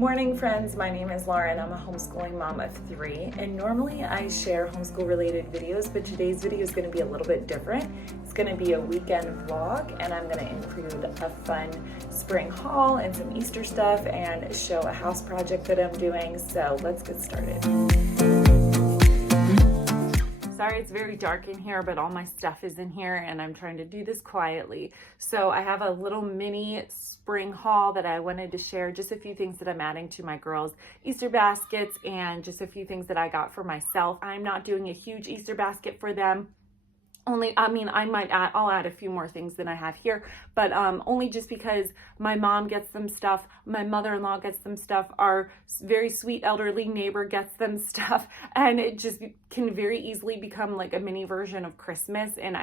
Morning friends, my name is Lauren. I'm a homeschooling mom of 3, and normally I share homeschool related videos, but today's video is going to be a little bit different. It's going to be a weekend vlog, and I'm going to include a fun spring haul and some Easter stuff and show a house project that I'm doing. So let's get started. Sorry it's very dark in here, but all my stuff is in here and I'm trying to do this quietly. So I have a little mini spring haul that I wanted to share, just a few things that I'm adding to my girls' Easter baskets and just a few things that I got for myself. I'm not doing a huge Easter basket for them. I'll add a few more things than I have here, but only just because my mom gets them stuff, my mother-in-law gets them stuff, our very sweet elderly neighbor gets them stuff, and it just can very easily become like a mini version of Christmas, and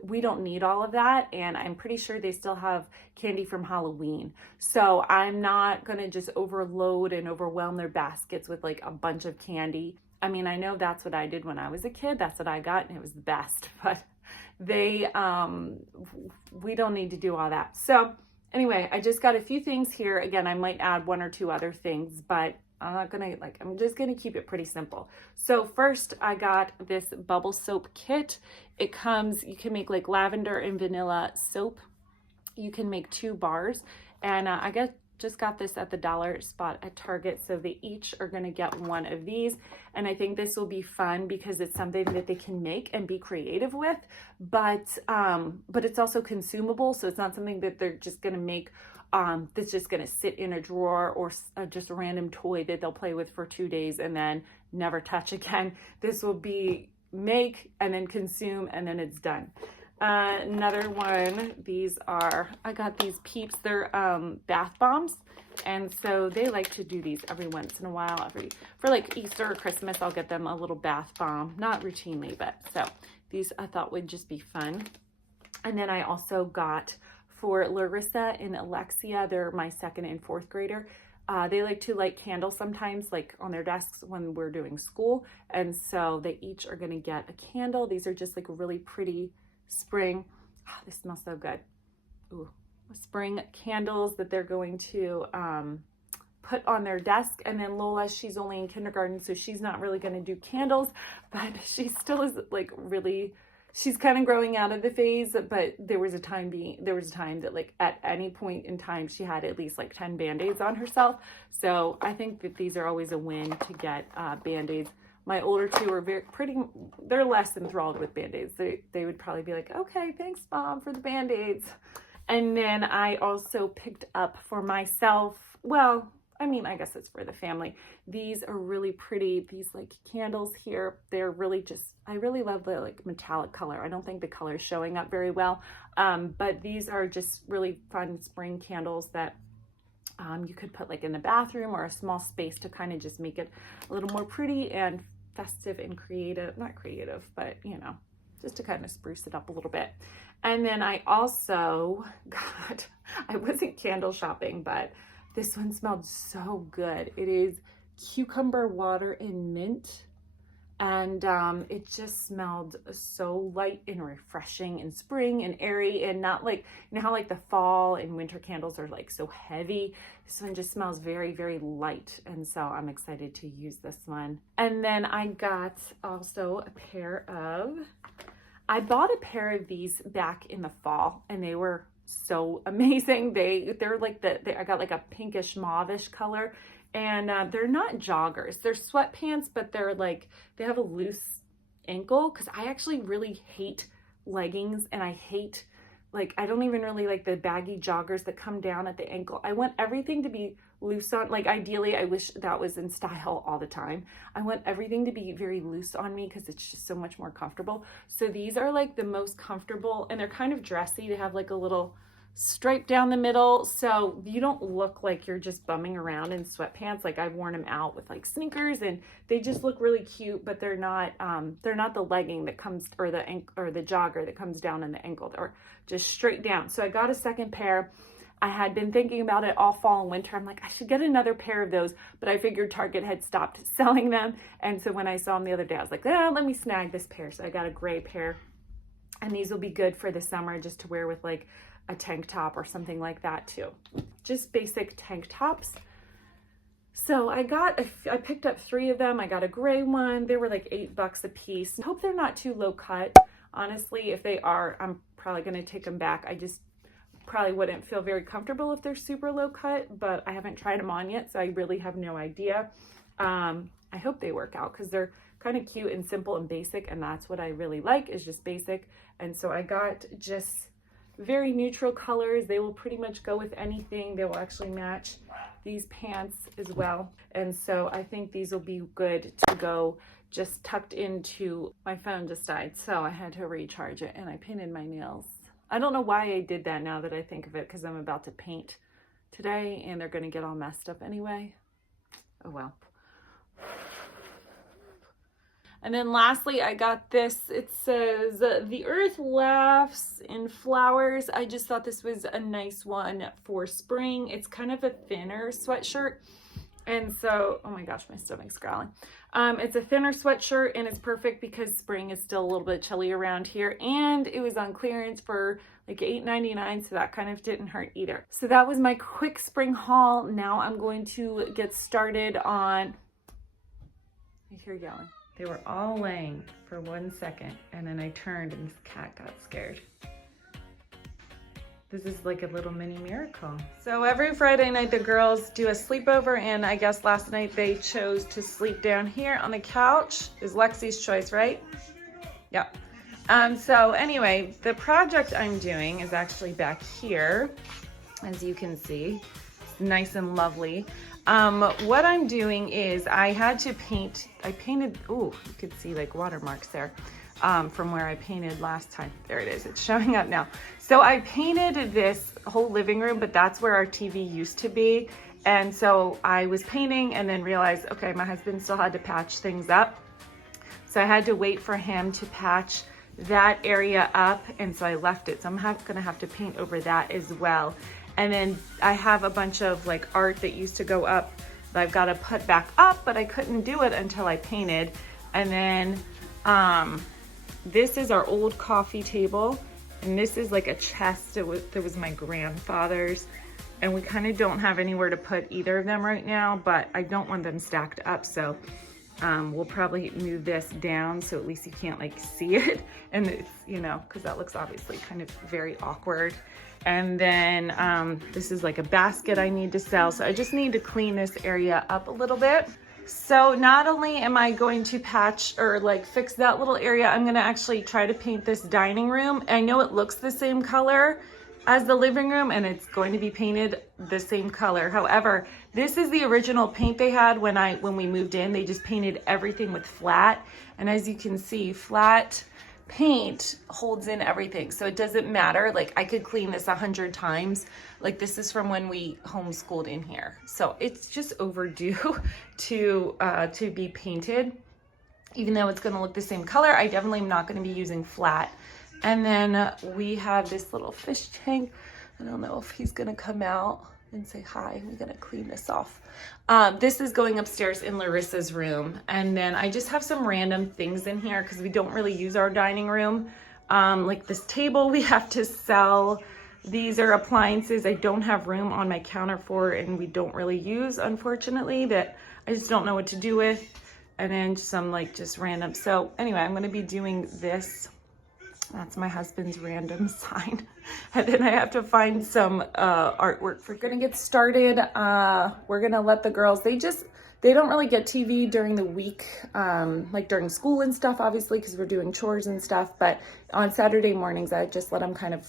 we don't need all of that, and I'm pretty sure they still have candy from Halloween. So I'm not gonna just overload and overwhelm their baskets with like a bunch of candy. I mean, I know that's what I did when I was a kid. That's what I got, and it was the best. But we don't need to do all that. So anyway, I just got a few things here. Again, I might add 1 or 2 other things, but I'm just gonna keep it pretty simple. So first, I got this bubble soap kit. It comes, you can make like lavender and vanilla soap. You can make 2 bars, and just got this at the dollar spot at Target, so they each are going to get 1 of these, and I think this will be fun because it's something that they can make and be creative with, but it's also consumable, so it's not something that they're just going to make that's just going to sit in a drawer or just a random toy that they'll play with for 2 days and then never touch again. This will be make and then consume and then it's done. Another one, I got these Peeps, they're bath bombs, and so they like to do these every once in a while. For like Easter or Christmas, I'll get them a little bath bomb, not routinely, but so these I thought would just be fun. And then I also got for Larissa and Alexia, they're my 2nd and 4th grader. They like to light candles sometimes, like on their desks when we're doing school, and so they each are going to get a candle. These are just like really pretty spring, they smell so good. Ooh, spring candles that they're going to put on their desk. And then Lola, she's only in kindergarten, so she's not really going to do candles, but she still is like she's kind of growing out of the phase. But there was a time that like at any point in time she had at least like 10 band-aids on herself. So I think that these are always a win to get band-aids. My older 2 are they're less enthralled with Band-Aids. They would probably be like, okay, thanks Mom for the Band-Aids. And then I also picked up for myself, I guess it's for the family. These are really pretty, these like candles here. They're really I really love the like metallic color. I don't think the color is showing up very well, but these are just really fun spring candles that you could put like in the bathroom or a small space to kind of just make it a little more pretty and festive and creative, not creative, but just to kind of spruce it up a little bit. And then I also got, I wasn't candle shopping, but this one smelled so good. It is cucumber water and mint. And it just smelled so light and refreshing and spring and airy, and not like, how like the fall and winter candles are like so heavy. This one just smells very, very light. And so I'm excited to use this one. And then I got also I bought a pair of these back in the fall, and they were so amazing. They're like I got like a pinkish mauvish color. And they're not joggers, they're sweatpants, but they have a loose ankle, because I actually really hate leggings, and I hate, I don't even really like the baggy joggers that come down at the ankle. I want everything to be loose on, ideally, I wish that was in style all the time. I want everything to be very loose on me because it's just so much more comfortable. So these are like the most comfortable, and they're kind of dressy. They have like a little stripe down the middle, so you don't look like you're just bumming around in sweatpants. Like I've worn them out with like sneakers, and they just look really cute, but they're not the legging that comes, or the jogger that comes down in the ankle. They're just straight down. So I got a 2nd pair. I had been thinking about it all fall and winter. I'm like, I should get another pair of those, but I figured Target had stopped selling them, and so when I saw them the other day, I was like, let me snag this pair. So I got a gray pair, and these will be good for the summer just to wear with like a tank top or something like that too. Just basic tank tops. So I picked up 3 of them. I got a gray one. They were like $8 a piece. I hope they're not too low cut. Honestly, if they are, I'm probably going to take them back. I just probably wouldn't feel very comfortable if they're super low cut, but I haven't tried them on yet, so I really have no idea. I hope they work out because they're kind of cute and simple and basic, and that's what I really like, is just basic. And so I got just very neutral colors. They will pretty much go with anything. They will actually match these pants as well. And so I think these will be good to go just tucked into. My phone just died, so I had to recharge it, and I painted my nails. I don't know why I did that now that I think of it, because I'm about to paint today and they're going to get all messed up anyway. Oh well. And then lastly, I got this. It says, "The earth laughs in flowers." I just thought this was a nice one for spring. It's kind of a thinner sweatshirt. And so, oh my gosh, my stomach's growling. It's a thinner sweatshirt, and it's perfect because spring is still a little bit chilly around here. And it was on clearance for like $8.99, so that kind of didn't hurt either. So that was my quick spring haul. Now I'm going to get started on, I hear yelling. They were all laying for 1 second, and then I turned and this cat got scared. This is like a little mini miracle. So every Friday night the girls do a sleepover, and I guess last night they chose to sleep down here on the couch. Is Lexi's choice, right? Yep. So anyway, the project I'm doing is actually back here, as you can see. It's nice and lovely. What I'm doing is I had to paint, I painted, ooh, you could see like watermarks there. From where I painted last time. There it is, it's showing up now. So I painted this whole living room, but that's where our TV used to be. And so I was painting and then realized, okay, my husband still had to patch things up. So I had to wait for him to patch that area up, and so I left it. So I'm gonna have to paint over that as well. And then I have a bunch of like art that used to go up that I've got to put back up, but I couldn't do it until I painted. And then this is our old coffee table, and this is like a chest that was my grandfather's, and we kind of don't have anywhere to put either of them right now, but I don't want them stacked up, so we'll probably move this down so at least you can't like see it, and it's, you know, because that looks obviously kind of very awkward. And then this is like a basket I need to sell, so I just need to clean this area up a little bit. So not only am I going to patch or like fix that little area, I'm gonna actually try to paint this dining room. I know it looks the same color as the living room, and it's going to be painted the same color. However, this is the original paint they had when we moved in. They just painted everything with flat, and as you can see, flat paint holds in everything, so it doesn't matter. Like, I could clean this 100 times. Like, this is from when we homeschooled in here, so it's just overdue to be painted. Even though it's going to look the same color, I definitely am not going to be using flat. And then we have this little fish tank. I don't know if he's going to come out and say hi. We're going to clean this off. This is going upstairs in Larissa's room. And then I just have some random things in here because we don't really use our dining room. Like this table we have to sell. These are appliances I don't have room on my counter for, and we don't really use, unfortunately, that I just don't know what to do with. And then some like just random. So anyway, I'm going to be doing this. That's my husband's random sign. And then I have to find some artwork. We're gonna get started. We're gonna let the girls, they don't really get TV during the week, like during school and stuff, obviously, because we're doing chores and stuff. But on Saturday mornings, I just let them kind of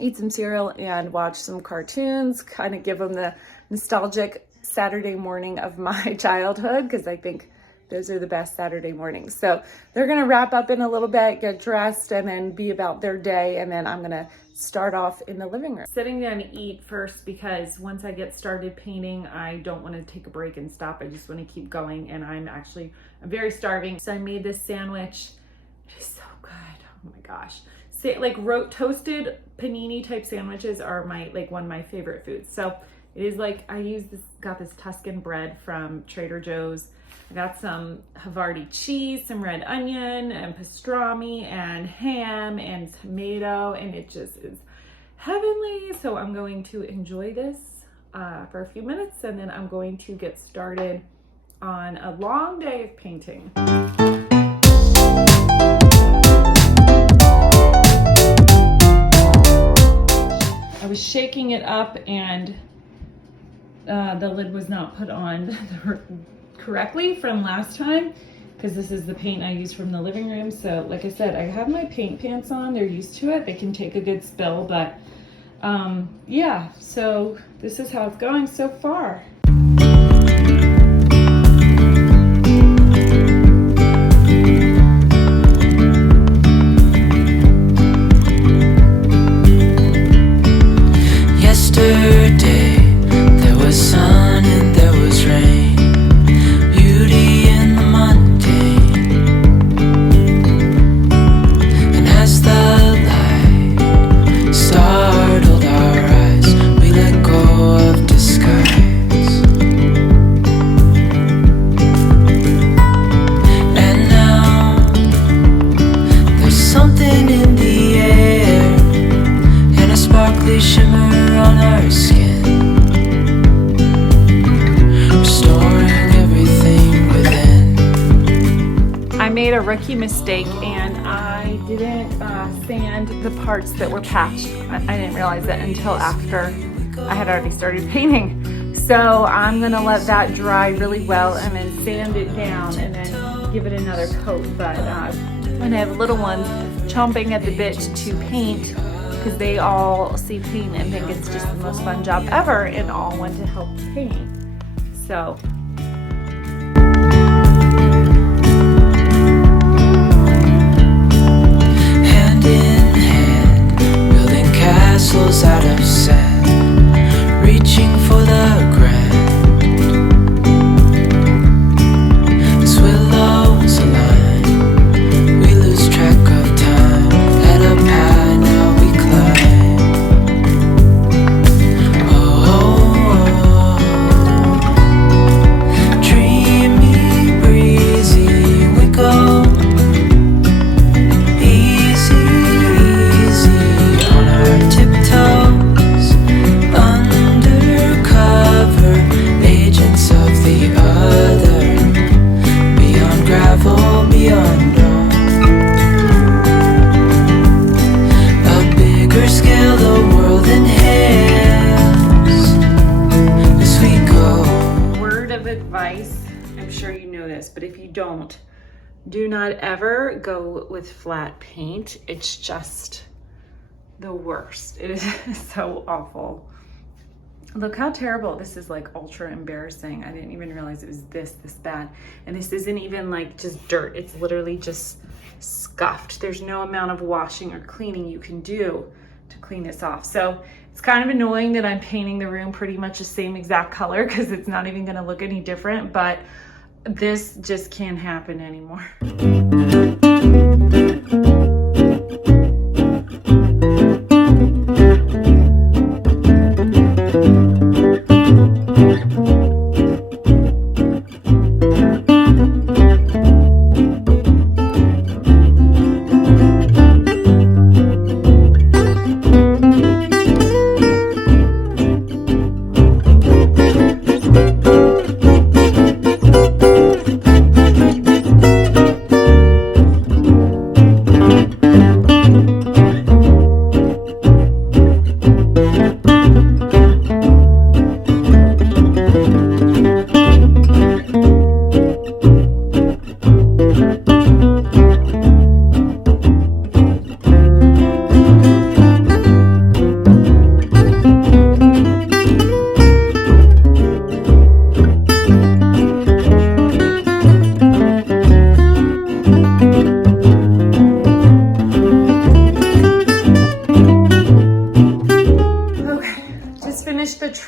eat some cereal and watch some cartoons, kind of give them the nostalgic Saturday morning of my childhood, because I think those are the best Saturday mornings. So they're gonna wrap up in a little bit, get dressed, and then be about their day. And then I'm gonna start off in the living room. Sitting down to eat first, because once I get started painting, I don't wanna take a break and stop. I just wanna keep going. And I'm very starving. So I made this sandwich. It is so good, oh my gosh. Like toasted panini type sandwiches are one of my favorite foods. So it is like, got this Tuscan bread from Trader Joe's. I got some Havarti cheese, some red onion, and pastrami, and ham, and tomato, and it just is heavenly. So I'm going to enjoy this for a few minutes, and then I'm going to get started on a long day of painting. I was shaking it up and the lid was not put on correctly from last time, because this is the paint I used from the living room. So like I said, I have my paint pants on. They're used to it. They can take a good spill, but yeah, so this is how it's going so far. Yesterday there was sun and there was rain, beauty in the mundane. And as the light startled our eyes, we let go of disguise. And now there's something in the air and a sparkly shimmer on our skin, restoring everything within. I made a rookie mistake and I didn't sand the parts that were patched. I didn't realize that until after I had already started painting. So I'm gonna let that dry really well and then sand it down and then give it another coat. But and I have little ones chomping at the bit to paint, because they all see paint and think it's just the most fun job ever and all want to help paint. So Hand in hand, building castles out of sand, reaching for the grand. As willows align, we lose track of time. Head up high, now we climb. Oh, dreamy, breezy, we go. Easy, easy on our tiptoes, undercover agents of the other, beyond gravel, beyond dawn. A bigger scale, the world inhales as we go. word of advice, I'm sure you know this, but if you don't, do not ever go with flat paint. It's just the worst. It is so awful. Look how terrible. This is like ultra embarrassing. I didn't even realize it was this bad. And this isn't even like just dirt. It's literally just scuffed. There's no amount of washing or cleaning you can do to clean this off. So it's kind of annoying that I'm painting the room pretty much the same exact color, because it's not even gonna look any different, but this just can't happen anymore.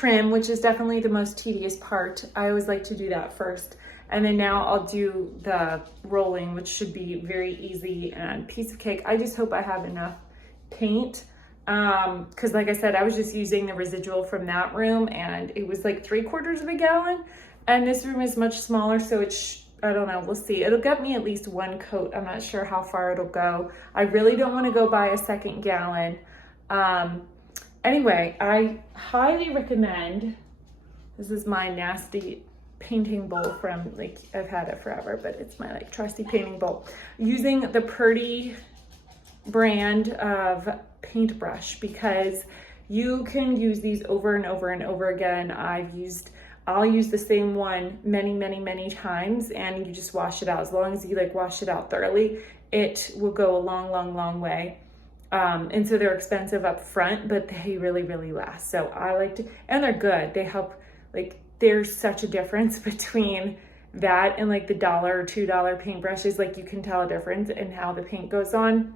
trim, which is definitely the most tedious part. I always like to do that first. And then now I'll do the rolling, which should be very easy and piece of cake. I just hope I have enough paint. Cause like I said, I was just using the residual from that room and it was like 3/4 of a gallon. And this room is much smaller, so it's, I don't know, we'll see. It'll get me at least one coat. I'm not sure how far it'll go. I really don't want to go buy a second gallon. Anyway, I highly recommend This is my nasty painting bowl from, like, I've had it forever, but it's my like trusty painting bowl. Using the Purdy brand of paintbrush because you can use these over and over and over again. I'll use the same one many times, and you just wash it out. As long as you like wash it out thoroughly, it will go a long way. And so they're expensive up front, but they really last. So I like to, and they're good. They help, like, there's such a difference between that and like the $1 or $2 paintbrushes. Like, you can tell a difference in how the paint goes on.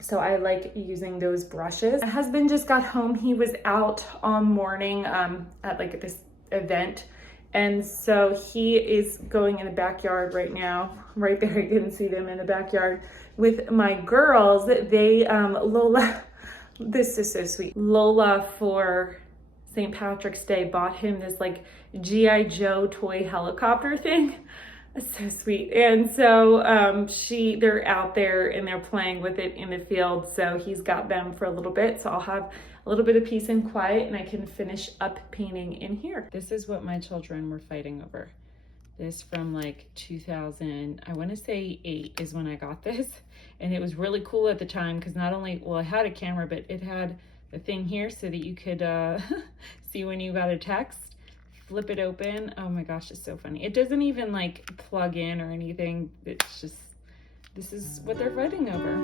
So I like using those brushes. My husband just got home. He was out all morning at like this event. And so he is going in the backyard right now. Right there, you can see them in the backyard with my girls. They, Lola, this is so sweet. Lola, for St. Patrick's Day, bought him this like G.I. Joe toy helicopter thing. It's so sweet. And so they're out there and they're playing with it in the field. So he's got them for a little bit. So I'll have a little bit of peace and quiet and I can finish up painting in here. This is what my children were fighting over. This from like 2000, I want to say 8 is when I got this. And it was really cool at the time because not only, well, it had a camera, but it had the thing here so that you could see when you got a text. Flip it open. Oh my gosh, it's so funny. It doesn't even like plug in or anything. It's just, this is what they're fighting over.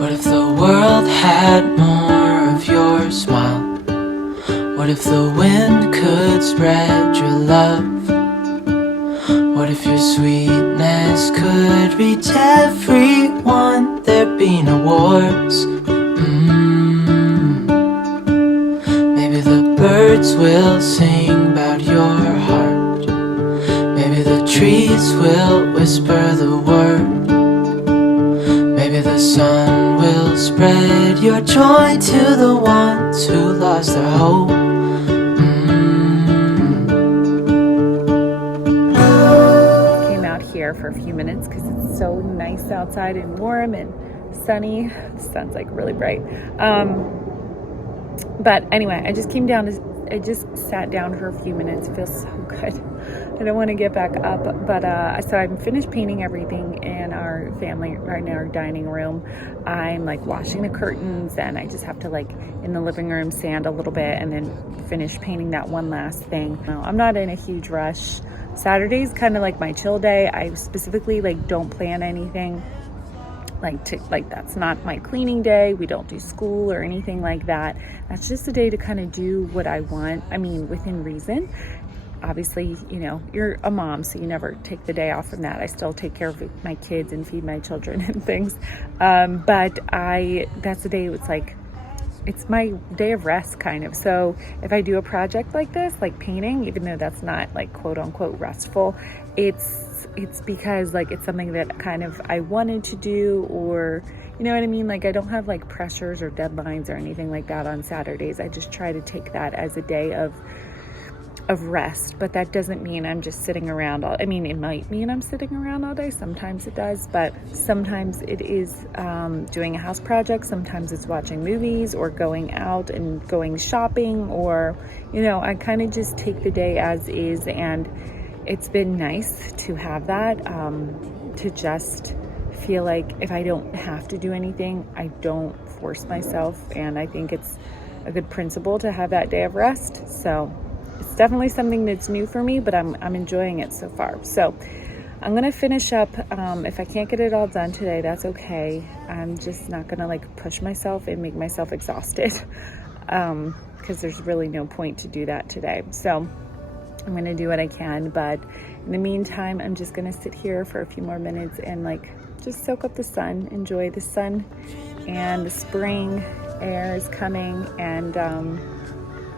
What if the world had more of your smile? What if the wind could spread your love? What if your sweetness could reach everyone? There'd be no wars. Maybe the birds will sing about your heart. Maybe the trees will whisper the word. Maybe the sun will spread your joy to the ones who lost their hope. For a few minutes because it's so nice outside and warm and sunny. The sun's like really bright. But anyway, I just came down I just sat down for a few minutes. It feels so good. I don't want to get back up, but so I'm finished painting everything in our family right now, our dining room. I'm like washing the curtains, and I just have to like in the living room sand a little bit and then finish painting that one last thing. No, I'm not in a huge rush. Saturday's kind of like my chill day. I specifically like don't plan anything. Like that's not my cleaning day. We don't do school or anything like that. That's just a day to kind of do what I want. I mean, within reason. Obviously, you know, you're a mom, so you never take the day off from that. I still take care of my kids and feed my children and things. But that's the day it's my day of rest kind of. So if I do a project like this, like painting, even though that's not like quote unquote restful, it's because like it's something that kind of I wanted to do, or you know what I mean? Like I don't have like pressures or deadlines or anything like that on Saturdays. I just try to take that as a day of rest, but that doesn't mean I'm just sitting around it might mean I'm sitting around all day. Sometimes it does, but sometimes it is doing a house project. Sometimes it's watching movies or going out and going shopping, or, you know, I kind of just take the day as is. And it's been nice to have that, to just feel like if I don't have to do anything, I don't force myself. And I think it's a good principle to have that day of rest. So it's definitely something that's new for me, but I'm enjoying it so far. So I'm going to finish up. If I can't get it all done today, that's okay. I'm just not going to like push myself and make myself exhausted, because there's really no point to do that today. So I'm going to do what I can. But in the meantime, I'm just going to sit here for a few more minutes and like just soak up the sun, enjoy the sun, and the spring air is coming, and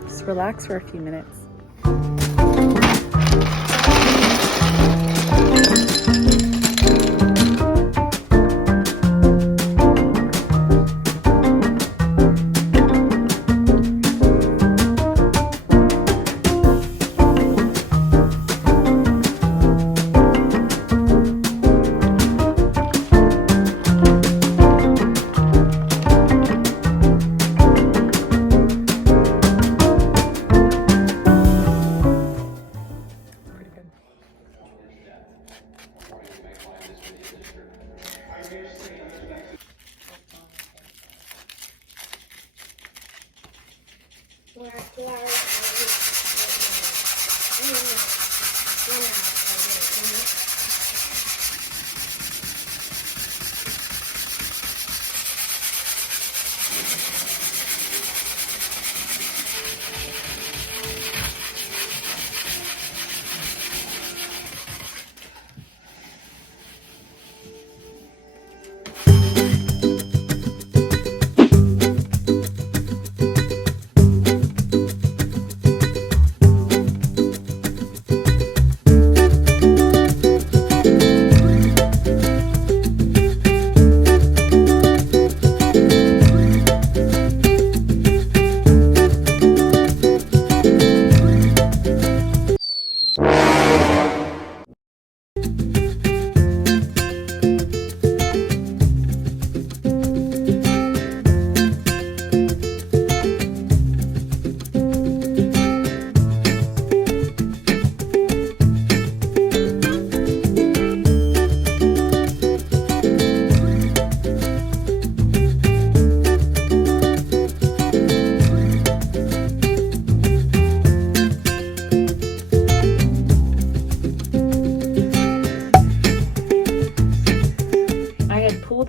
just relax for a few minutes.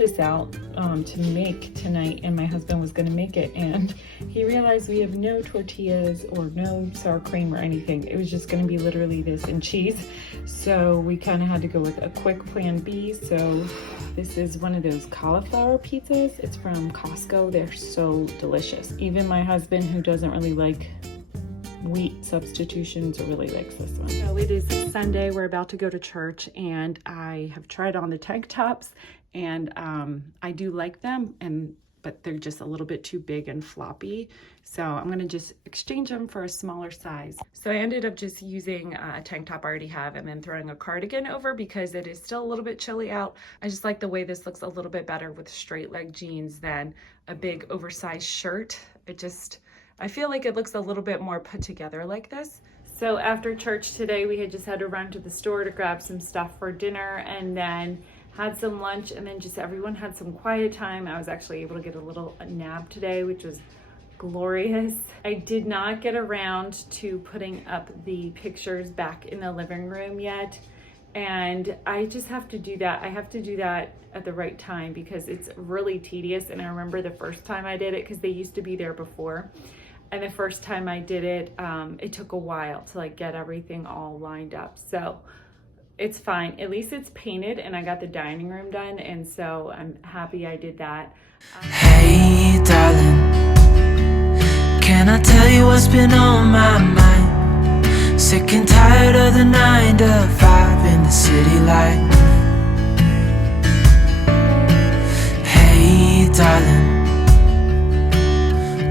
this out to make tonight, and my husband was going to make it, and he realized we have no tortillas or no sour cream or anything. It was just going to be literally this and cheese, so we kind of had to go with a quick plan B. So this is one of those cauliflower pizzas. It's from Costco. They're so delicious. Even my husband, who doesn't really like wheat substitutions, really likes this one. So it is Sunday. We're about to go to church, and I have tried on the tank tops, and I do like them, but they're just a little bit too big and floppy. So I'm gonna just exchange them for a smaller size. So I ended up just using a tank top I already have and then throwing a cardigan over because it is still a little bit chilly out. I just like the way this looks a little bit better with straight leg jeans than a big oversized shirt. I feel like it looks a little bit more put together like this. So after church today, we had just had to run to the store to grab some stuff for dinner, and then had some lunch, and then just everyone had some quiet time. I was actually able to get a little nap today, which was glorious. I did not get around to putting up the pictures back in the living room yet, and I just have to do that. I have to do that at the right time because it's really tedious, and I remember the first time I did it because they used to be there before. And the first time I did it, it took a while to like get everything all lined up. So it's fine. At least it's painted, and I got the dining room done, and so I'm happy I did that. Hey darling, can I tell you what's been on my mind? Sick and tired of the 9 to 5 in the city life. Hey darling,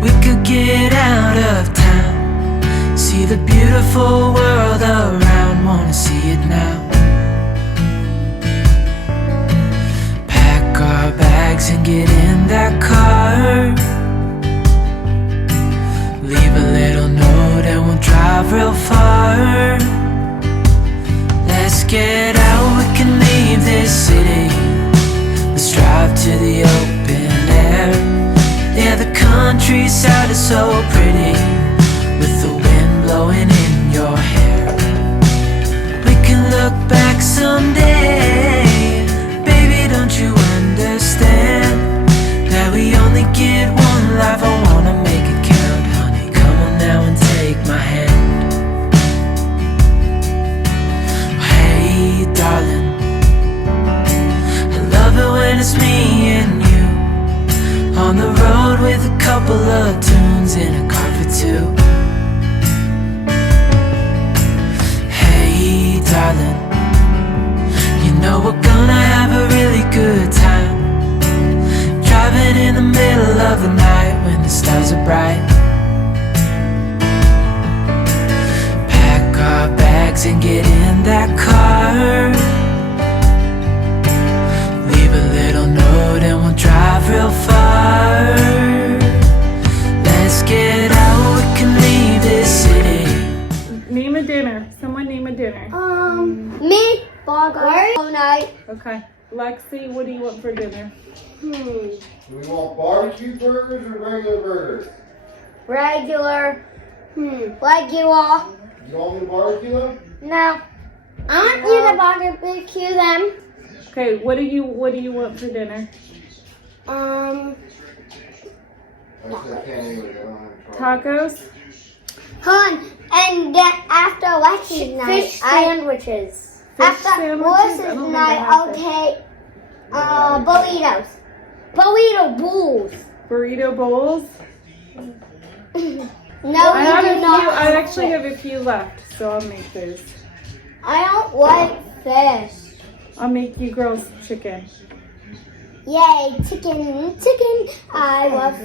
we could get out of town, see the beautiful world around, wanna see it now. Pack our bags and get in that car, leave a little note and we'll drive real far. Let's get out, we can leave this city, let's drive to the open air. Yeah, the countryside is so pretty, with the wind blowing in your hair. We can look back someday, baby, don't you understand that we only get one life? I wanna make it count, honey, come on now and take my hand. Hey darling, I love it when it's me and you on the road with a couple of tunes in a car for two. Hey darling, you know we're gonna have a really good time, driving in the middle of the night when the stars are bright. Pack our bags and get in that car, leave a little note and we'll drive real far. Let's get out, we can leave this city. Name a dinner. Someone name a dinner. Meatball all night. Okay. Lexi, what do you want for dinner? Do we want barbecue burgers or regular burgers? Regular. Regular. You want me to barbecue them? No. I want you to barbecue them. Okay, what do you want for dinner? I said can't eat it. I don't have trouble. Tacos? Hun, and then after Lexi's night, Fish sandwiches. after sandwiches? I Melissa's don't think night, I have I'll take burritos. Burrito bowls. Burrito bowls? No, I have we a do few. not. I actually have a few left, so I'll make those. I don't like fish. I'll make you girls chicken. Yay, chicken, chicken. I love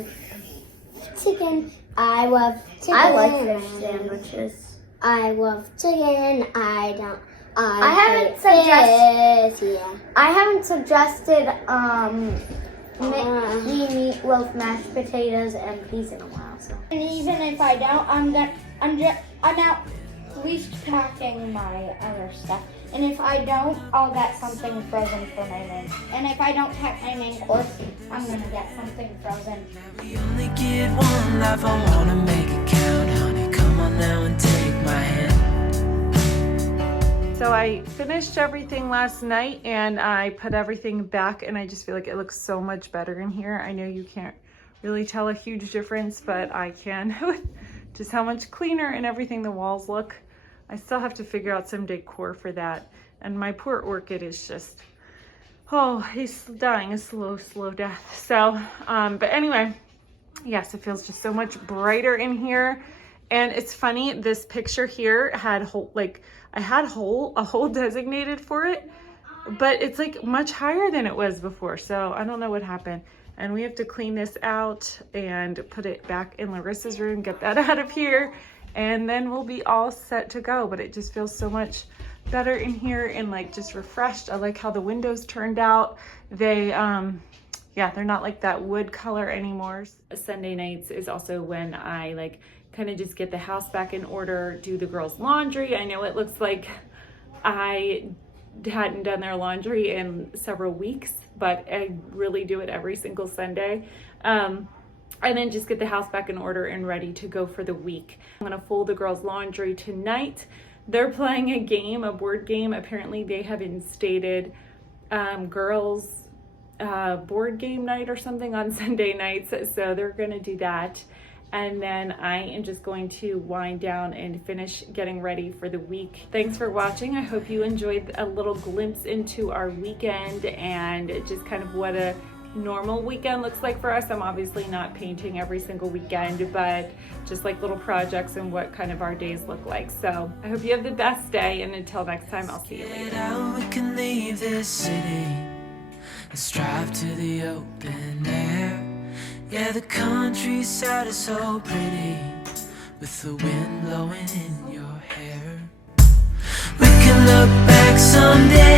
chicken. I love chicken. I like fish sandwiches. I love chicken. I don't. I haven't suggested. Yeah. I haven't suggested making meatloaf, mashed potatoes, and peas in a while. So. And even if I don't, I'm at least packing my other stuff. And if I don't, I'll get something frozen for my main. And if I don't pack my main course, I'm gonna get something frozen. We only get one life, I wanna make it count, honey. Come on now and take my hand. So I finished everything last night and I put everything back and I just feel like it looks so much better in here. I know you can't really tell a huge difference, but I can with just how much cleaner and everything the walls look. I still have to figure out some decor for that. And my poor orchid is just, oh, he's dying a slow death. So, but anyway, yes, it feels just so much brighter in here. And it's funny, this picture here had I had a hole designated for it, but it's like much higher than it was before. So I don't know what happened. And we have to clean this out and put it back in Larissa's room, get that out of here, and then we'll be all set to go. But it just feels so much better in here and like just refreshed. I like how the windows turned out. They, yeah, they're not like that wood color anymore. Sunday nights is also when I like kind of just get the house back in order, do the girls' laundry. I know it looks like I hadn't done their laundry in several weeks, but I really do it every single Sunday. And then just get the house back in order and ready to go for the week. I'm gonna fold the girls' laundry tonight. They're playing a game, a board game. Apparently they have instated girls board game night or something on Sunday nights. So they're gonna do that. And then I am just going to wind down and finish getting ready for the week. Thanks for watching. I hope you enjoyed a little glimpse into our weekend and just kind of what a normal weekend looks like for us. I'm obviously not painting every single weekend, but just like little projects and what kind of our days look like. So I hope you have the best day, and until next time, I'll see you later. Get out, we can leave this city. Let's drive to the open air. Yeah, the countryside is so pretty, with the wind blowing in your hair. We can look back someday